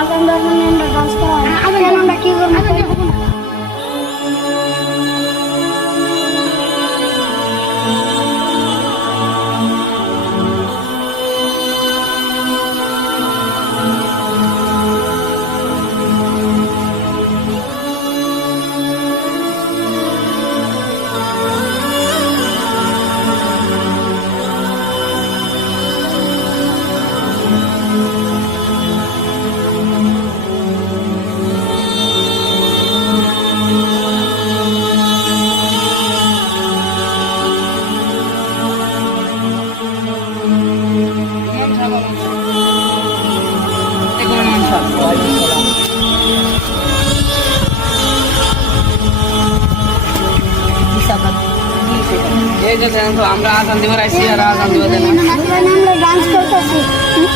আজান দরকার নেই, আমরা ডান্স করা হয়। আমরা কি করবো? এই যে দেখেন তো আমরা আজান দিবার আইছি আর আজান দিবার দেন না। আমরা ডান্স করতেছি,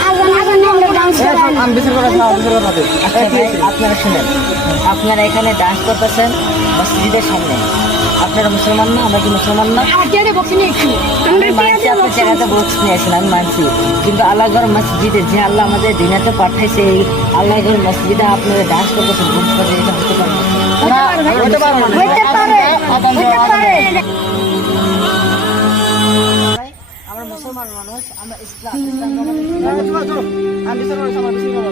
আজান আমরা ডান্স করি। আমি বিচার করা না, বিচার করা হবে। আচ্ছা ভাই, আপনারা শুনেন, আপনারা এখানে ডান্স করতেছেন মসজিদের সামনে। আপনারা মুসলমান না? আমরা কি মুসলমান না? আমি মানছি আপনার জায়গাতে বক্স নিয়ে আসেন, আমি মানছি, কিন্তু আল্লাহর মসজিদে যে আল্লাহ আমাদের দিনাতে পাঠাইছে, এই আল্লাহর মসজিদে আপনারা ডান্স করতেছেন, ভুল করে এটা হতে পারে না। হতে পারে না। আমরা মুসলমান মানুষ, আমরা ইসলাম ধর্ম। আমি বিচার করা আমার বিচার করা।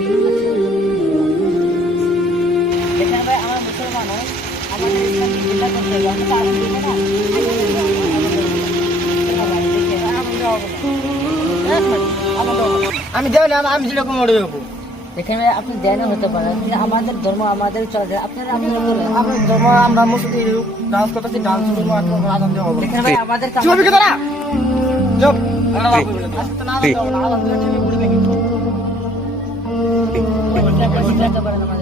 দেখেন ভাই, আমরা মুসলমান মানুষ, আমাদের ইসলামকে জিন্দা করতে হবে। আমরা তো আগুন দিব না। আমি দেব না, আমি যেরকম মরে যাবো। দেখেন ভাই, আপনি দেনও হতে পারেন, কিন্তু আমাদের ধর্ম আমাদের চলে। আপনারা আপনারা বলেন। আমার ধর্ম আমরা মুসলিম ডান্স করতেছি, ডান্স করবো আর আজান দেওয়া হবে। দেখেন ভাই, আমাদের চলবি কি তোরা? চুপ। আমরা বাপ করে দেব। আজকে তো না আজান দেওয়া হবে না, আজান দিলে টিভি ঘুরবে কিন্তু। আমাদের